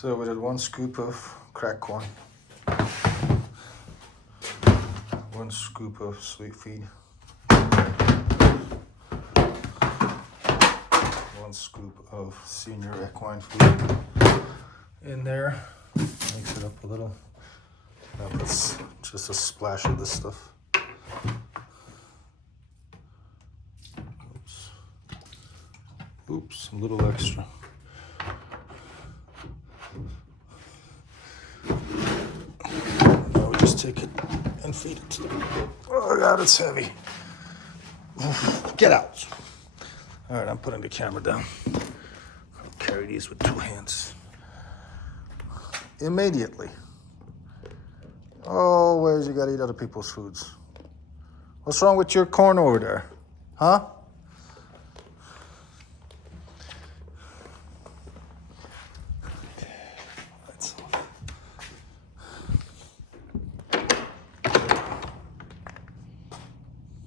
So we did 1 scoop of cracked corn, 1 scoop of sweet feed, 1 scoop of senior equine food in there. Mix it up a little. Now it's just a splash of this stuff. Oops, a little extra. Now we just take it and feed it to them. Oh God, it's heavy. Get out. All right, I'm putting the camera down. I'll carry these with 2 hands. Immediately. Always you gotta eat other people's foods. What's wrong with your corn over there? Huh?